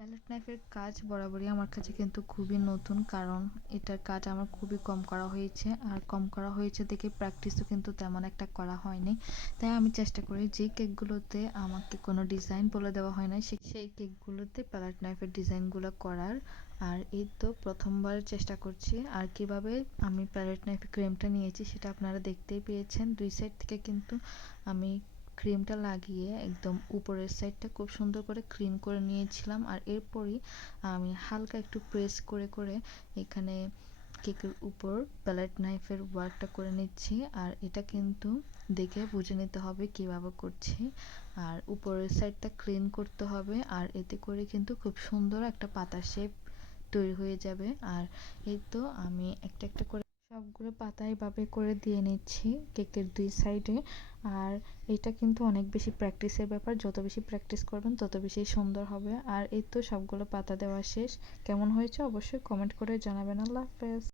Palette নাইফের কাজ বরাবরই আমার কাছে কিন্তু খুবই নতুন, কারণ এটার কাজ আমার খুবই কম করা হয়েছে, আর কম করা হয়েছে দেখে প্র্যাকটিসও কিন্তু তেমন একটা করা হয়নি। তাই আমি চেষ্টা করি যে কেকগুলোতে আমাকে কোনো ডিজাইন বলে দেওয়া হয় না সেই কেকগুলোতে প্যালেট নাইফের ডিজাইনগুলো করার। আর এই তো প্রথমবার চেষ্টা করছি। আর কিভাবে আমি প্যালেট নাইফের ক্রিমটা নিয়েছি সেটা আপনারা দেখতেই পেয়েছেন। দুই সাইড থেকে কিন্তু আমি ক্রিমটা লাগিয়ে একদম উপরের সাইডটা খুব সুন্দর করে ক্লিন করে নিয়েছিলাম। আর এরপরই আমি হালকা একটু প্রেস করে করে এখানে কেকের উপর প্যালেট নাইফের ওয়ার্কটা করে নিচ্ছি। আর এটা কিন্তু দেখে বুঝে নিতে হবে কিভাবে করছি। আর উপরের সাইডটা ক্লিন করতে হবে, আর এতে করে কিন্তু খুব সুন্দর একটা পাতা শেপ তৈরি হয়ে যাবে। আর এই তো আমি একটা একটা করে সবগুলো পাতা এভাবে করে দিয়ে নিচ্ছি কেকের দুই সাইডে। আর এটা কিন্তু অনেক বেশি প্র্যাকটিসের ব্যাপার, যত বেশি প্র্যাকটিস করবেন তত বেশি সুন্দর হবে। আর এই তো সবগুলো পাতা দেওয়া শেষ। কেমন হয়েছে অবশ্যই কমেন্ট করে জানাবেন। আল্লাহ হাফেজ।